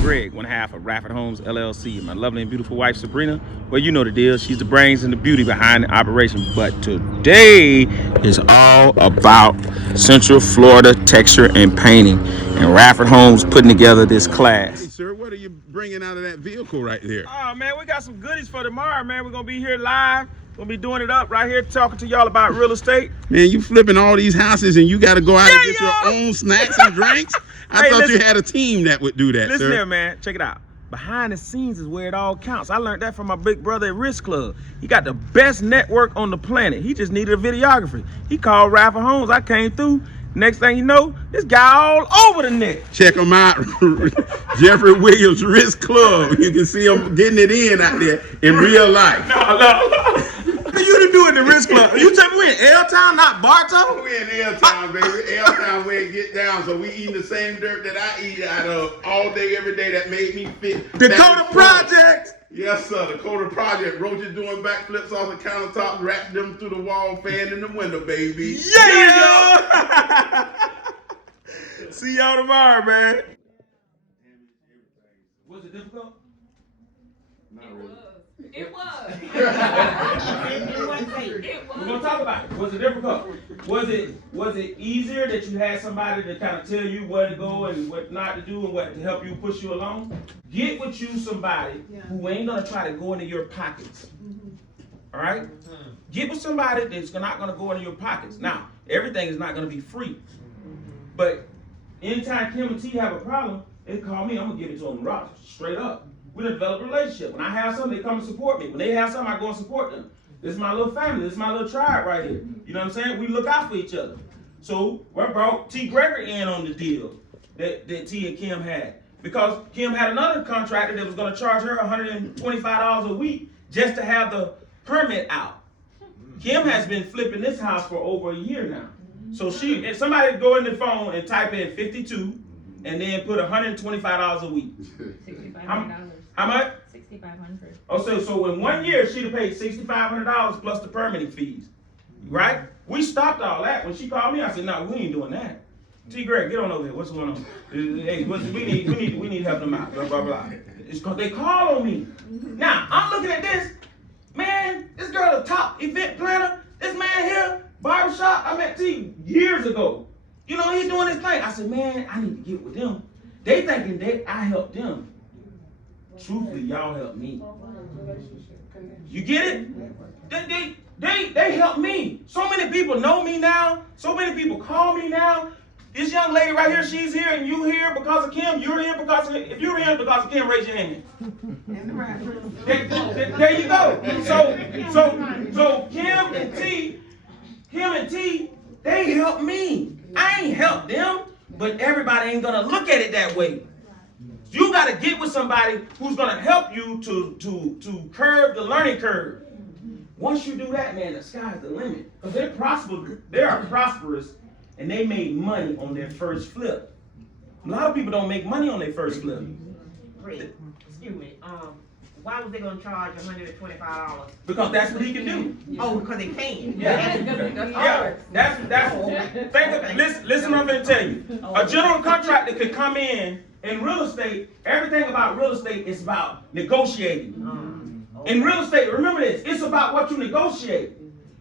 Greg, one half of RadfordHomes LLC. My lovely and beautiful wife, Sabrina. Well, you know the deal. She's the brains and the beauty behind the operation. But today is all about Central Florida texture and painting. And RadfordHomes putting together this class. Hey, sir, what are you bringing out of that vehicle right there? Oh, man, we got some goodies for tomorrow, man. We're going to be here live. We'll be doing it up right here, talking to y'all about real estate. Man, you flipping all these houses and you got to go out and get your own snacks and drinks? I thought you had a team that would do that, listen sir. Listen here, man. Check it out. Behind the scenes is where it all counts. I learned that from my big brother at Risk Club. He got the best network on the planet. He just needed a videographer. He called RadfordHomes. I came through. Next thing you know, this guy all over the net. Check him out. Jeffrey Williams Risk Club. You can see him getting it in out there in real life. No. You to do it in the Risk Club. You tell me we in L-Town, not Bartow? We in L-Town, baby. L-Town where it get down. So we eating the same dirt that I eat out of all day, every day that made me fit. Dakota Project. Yes, sir. Dakota Project. Roaches doing backflips off the countertop, wrapped them through the wall, fan in the window, baby. Yeah! See y'all tomorrow, man. Was it difficult? Not really. It was. We're gonna talk about it. Was it difficult? Was it easier that you had somebody to kind of tell you where to go and what not to do and what to help you push you along? Get with you somebody who ain't gonna try to go into your pockets. All right? Get with somebody that's not gonna go into your pockets. Now, everything is not gonna be free, but anytime Kim and T have a problem, they call me. I'm gonna give it to them raw, straight up. We develop a relationship. When I have something, they come and support me. When they have something, I go and support them. This is my little family. This is my little tribe right here. You know what I'm saying? We look out for each other. So we brought T. Gregory in on the deal that T and Kim had. Because Kim had another contractor that was going to charge her $125 a week just to have the permit out. Kim has been flipping this house for over a year now. So if somebody go in the phone and type in 52 and then put $125 a week. $6,500. How much? $6,500. Oh, so in 1 year, she'd have paid $6,500 plus the permitting fees, right? We stopped all that. When she called me, I said, no, we ain't doing that. T. Greg, get on over here. What's going on? Hey, we need help them out, blah, blah, blah. It's because they call on me. Now, I'm looking at this. Man, this girl a top event planner. This man here, barbershop, I met T years ago. You know, he's doing his thing. I said, man, I need to get with them. They thinking that I helped them. Truthfully, y'all helped me. You get it? They helped me. So many people know me now. So many people call me now. This young lady right here, she's here, and you here because of Kim. You're here because of if you're here because of Kim, raise your hand. There you go. So Kim and T, they helped me. I ain't helped them, but everybody ain't gonna look at it that way. You gotta get with somebody who's gonna help you to curb the learning curve. Once you do that, man, the sky's the limit. Because they are prosperous, and they made money on their first flip. A lot of people don't make money on their first flip. Excuse me. Why was they gonna charge $125? Because that's what he can do. Oh, because they can. Yeah. Listen what I'm gonna tell you. A general contractor could come in real estate, everything about real estate is about negotiating. In real estate, remember this, it's about what you negotiate.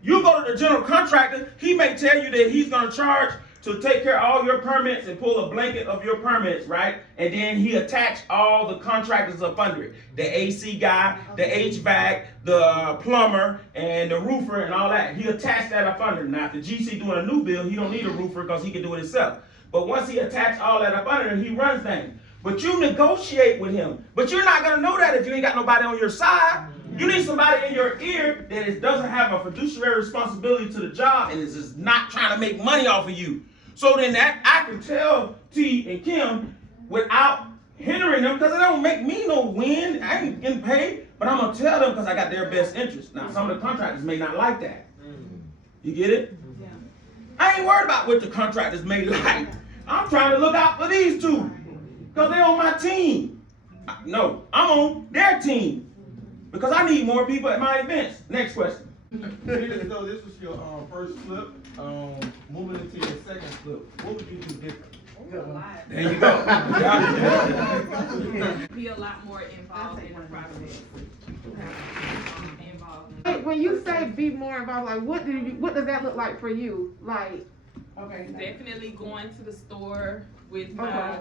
You go to the general contractor, he may tell you that he's gonna charge to take care of all your permits and pull a blanket of your permits, right? And then he attach all the contractors up under it. The AC guy, the HVAC, the plumber, and the roofer and all that. He attached that up under it. Now, if the GC doing a new build, he don't need a roofer because he can do it himself. But once he attached all that up under it, he runs things. But you negotiate with him. But you're not gonna know that if you ain't got nobody on your side. You need somebody in your ear that doesn't have a fiduciary responsibility to the job and is just not trying to make money off of you. So then that I can tell T and Kim without hindering them, because it don't make me no win. I ain't getting paid, but I'm gonna tell them because I got their best interest. Now some of the contractors may not like that. You get it? Yeah. I ain't worried about what the contractors may like. I'm trying to look out for these two because they're on my team. No, I'm on their team because I need more people at my events. Next question. So this was your first flip. Moving into your second flip, what would you do different? There you go. Be a lot more involved in the process. Involved. Hey, when you say be more involved, like what does that look like for you? Like, Definitely going to the store with my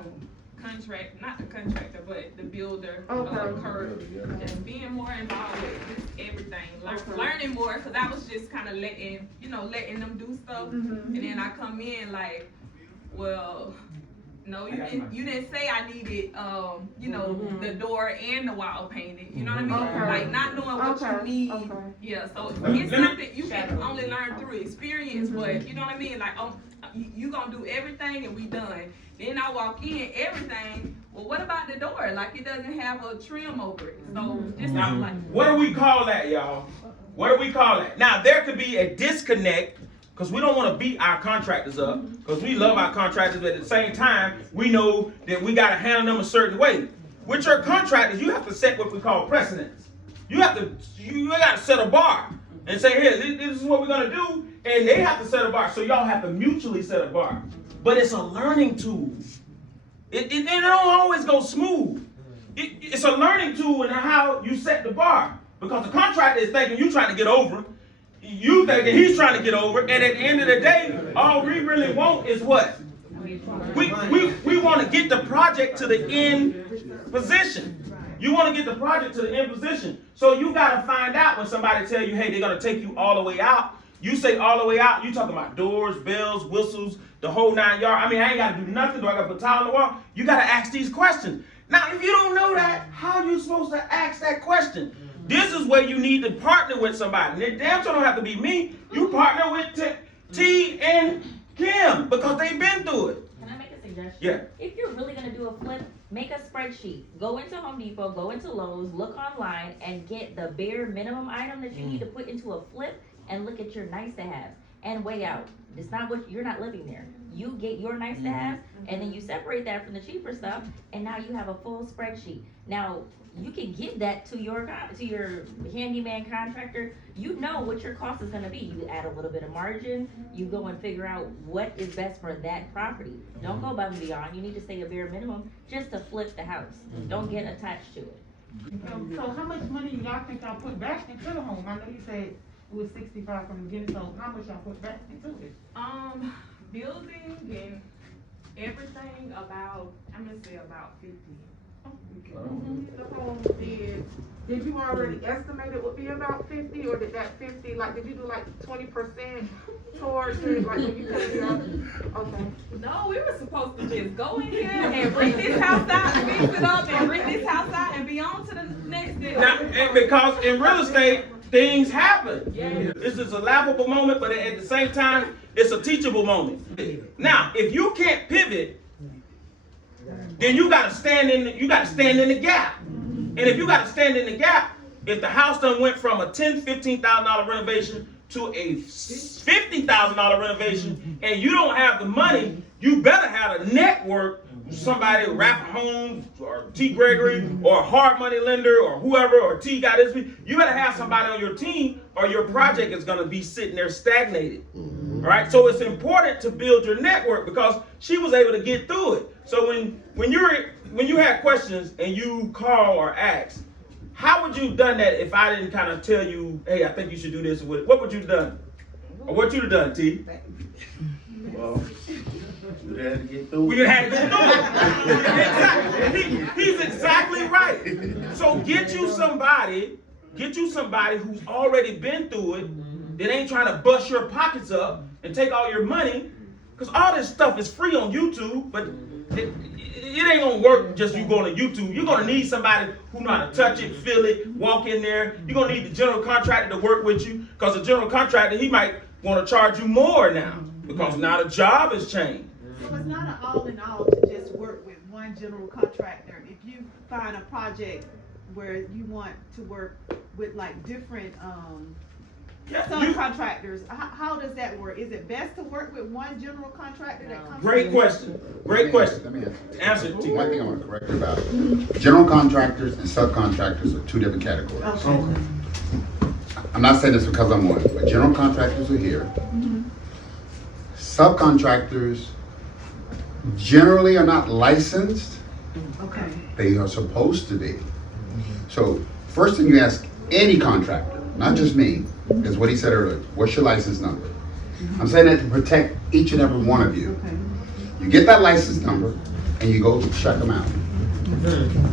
not the contractor, but the builder, Kurt, and being more involved with just everything, learning more, because I was just kind of letting them do stuff, and then I come in like, well, no, you didn't say I needed, the door and the wall painted, you know what I mean? Like not knowing what you need, yeah, so it's something you can only learn through experience, but you know what I mean? Like, you gonna do everything and we done. Then I walk in, everything. Well, what about the door? Like it doesn't have a trim over it. So just like. What do we call that, y'all? What do we call that? Now there could be a disconnect because we don't want to beat our contractors up because we love our contractors, but at the same time we know that we got to handle them a certain way. With your contractors, you have to set what we call precedents. You got to set a bar and say, here, this is what we're gonna do, and they have to set a bar. So y'all have to mutually set a bar. But it's a learning tool. It don't always go smooth. It's a learning tool in how you set the bar. Because the contractor is thinking you're trying to get over, you thinking he's trying to get over, and at the end of the day, all we really want is what? We want to get the project to the end position. You want to get the project to the end position. So you got to find out when somebody tell you, hey, they're going to take you all the way out. You say all the way out, you talking about doors, bells, whistles, the whole 9 yards. I mean, I ain't got to do nothing. Do I got to put tile on the wall? You got to ask these questions. Now, if you don't know that, how are you supposed to ask that question? This is where you need to partner with somebody. And it damn sure don't have to be me. You partner with T and Kim because they've been through it. Can I make a suggestion? Yeah. If you're really gonna do a flip, make a spreadsheet. Go into Home Depot, go into Lowe's, look online, and get the bare minimum item that you need to put into a flip, and look at your nice to have and weigh out. It's not what you're not living there. You get your nice to have, and then you separate that from the cheaper stuff, and now you have a full spreadsheet. Now you can give that to your handyman contractor. You know what your cost is gonna be. You add a little bit of margin. You go and figure out what is best for that property. Don't go above and beyond. You need to say a bare minimum just to flip the house. Don't get attached to it. so how much money y'all think y'all put back into the home? I know you said it was 65 from the beginning, so how much y'all put back into it? Building and everything about, I'm gonna say about 50. The home did you already estimate it would be about 50, or did that 50, like, did you do like 20% towards it, like when you cut it off? Okay. No, we were supposed to just go in here and rent this house out, fix it up, and rent this house out, and be on to the next deal. Now, and because in real estate, things happen. Yeah. This is a laughable moment, but at the same time, it's a teachable moment. Now, if you can't pivot, then you gotta stand in the gap. And if you gotta stand in the gap, if the house done went from a $10,000-$15,000 renovation to a $50,000 renovation, and you don't have the money, you better have a network. Somebody, RadfordHomes or T. Gregory or a hard money lender or whoever, or T got this. You better have somebody on your team, or your project is gonna be sitting there stagnated. All right, so it's important to build your network because she was able to get through it. So when you had questions and you call or ask, how would you have done that if I didn't kind of tell you, hey, I think you should do this? What would you have done? Or what you'd have done, T? Well, we had to get through. We done had to get through it. He's exactly right. So get you somebody who's already been through it, that ain't trying to bust your pockets up and take all your money, because all this stuff is free on YouTube, but it ain't gonna work just you going to YouTube. You're gonna need somebody who know how to touch it, feel it, walk in there. You're gonna need the general contractor to work with you, because the general contractor, he might want to charge you more now, because now the job has changed. So it's not an all in all to just work with one general contractor. If you find a project where you want to work with like different subcontractors, how does that work? Is it best to work with one general contractor that comes? Great question. Great question. Let me Answer it, T. One thing I want to correct you about. General contractors and subcontractors are two different categories. Okay. I'm not saying this because I'm one, but general contractors are here. Subcontractors generally are not licensed Okay. They are supposed to be. So first thing you ask any contractor, not just me, is what he said earlier. What's your license number? I'm saying that to protect each and every one of you. Okay. You get that license number and you go check them out.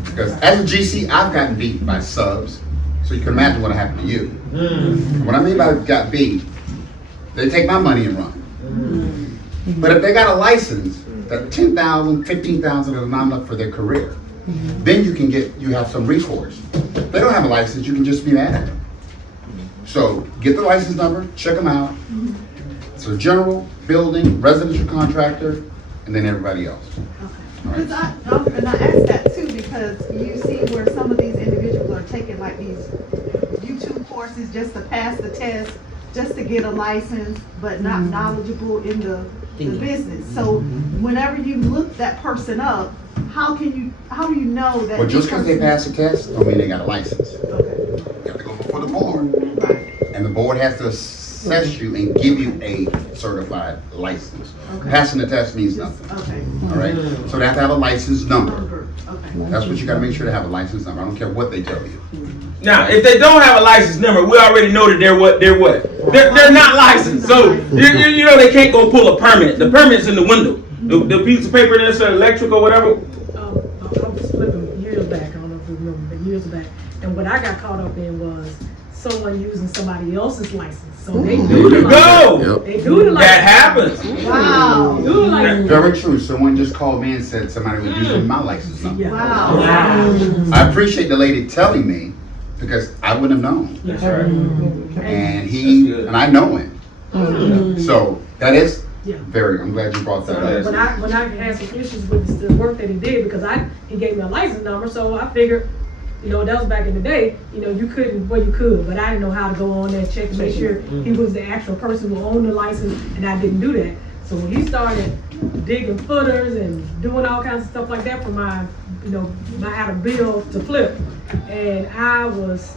Because as a GC, I've gotten beat by subs, so you can imagine what happened to you. What I mean by got beat, they take my money and run. But if they got a license, that 10,000, 15,000 is not enough for their career. Then you have some recourse. If they don't have a license, you can just be mad at them. So get the license number, check them out. So general, building, residential contractor, and then everybody else. Because and I asked that too because you see where some of these individuals are taking like these YouTube courses just to pass the test, just to get a license, but not knowledgeable in the business. So whenever you look that person up, how do you know that? Well, just because they pass the test, don't mean they got a license. Okay. You have to go before the board. Right. And the board has to assess you and give you a certified license. Okay. Passing the test means nothing. Okay. All right? So they have to have a license number. Okay. That's what you gotta make sure they have a license number. I don't care what they tell you. Now, if they don't have a license number, we already know that they're what? They're not licensed. So, you know they can't go pull a permit. The permit's in the window. The piece of paper that's electric or whatever. I was flipping years back, I don't know if you remember, but years back. And what I got caught up in was someone using somebody else's license. So they do the license. They do the license. That happens. Wow. They do the license. Very true. Someone just called me and said somebody was using my license number. Yeah. Wow. I appreciate the lady telling me because I wouldn't have known. That's right. And I know him. So that is Yeah. I'm glad you brought that So up. when I had some issues with the work that he did, because he gave me a license number, so I figured, that was back in the day, you couldn't, well, you could, but I didn't know how to go on there, check to make sure he was the actual person who owned the license, and I didn't do that. So when he started digging footers and doing all kinds of stuff like that for my had a bill to flip, and I was,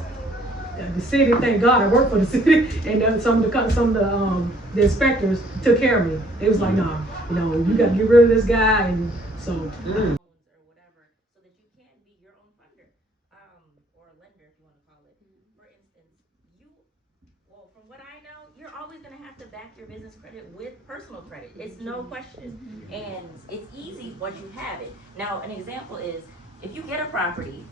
the city, thank God I worked for the city, and some of the inspectors took care of me. They was like, nah, you got to get rid of this guy, and so. Or whatever, so that you can be your own funder, or lender if you want to call it. For instance, from what I know, you're always going to have to back your business credit with personal credit. It's no question, and it's easy once you have it. Now, an example is if you get a property,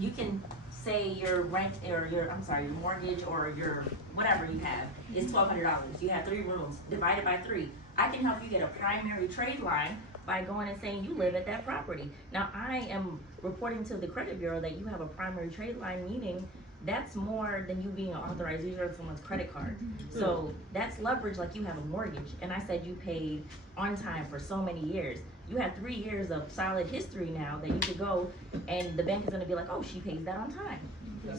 you can say your rent or your mortgage or your whatever you have is $1,200. You have 3 rooms, divided by 3. I can help you get a primary trade line by going and saying you live at that property. Now I am reporting to the credit bureau that you have a primary trade line, meaning that's more than you being an authorized user of someone's credit card. So that's leverage like you have a mortgage. And I said you paid on time for so many years. You have 3 years of solid history now that you could go and the bank is gonna be like, oh, she pays that on time.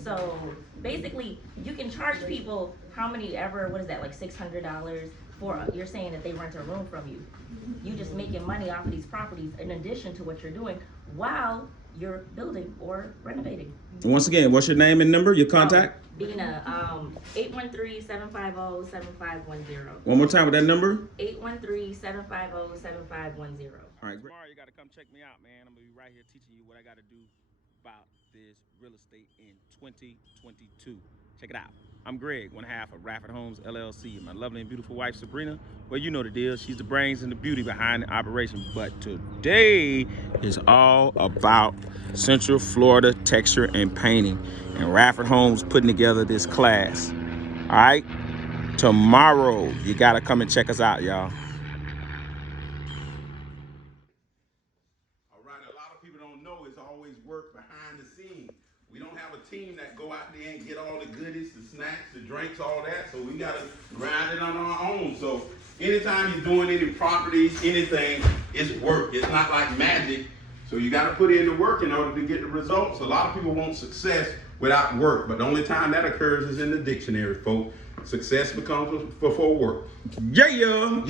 So basically you can charge people what is that, like $600 for, you're saying that they rent a room from you. You just making money off of these properties in addition to what you're doing while you're building or renovating. Once again, what's your name and number, your contact? Bina, 813-750-7510. One more time with that number. 813-750-7510. All right, tomorrow you got to come check me out, man. I'm going to be right here teaching you what I got to do about this real estate in 2022. Check it out. I'm Greg, one half of Radford Homes LLC, and my lovely and beautiful wife, Sabrina. Well, you know the deal. She's the brains and the beauty behind the operation. But today is all about Central Florida texture and painting. And Radford Homes putting together this class. All right? Tomorrow, you got to come and check us out, y'all. All right, a lot of people don't know it's always work behind the scenes. We don't have a team that go out there and get all the goodies, the snacks, the drinks, all that. So we got to grind it on our own. So anytime you're doing any properties, anything, it's work. It's not like magic. So you got to put in the work in order to get the results. A lot of people want success without work, but the only time that occurs is in the dictionary, folks. Success becomes before work. Yeah.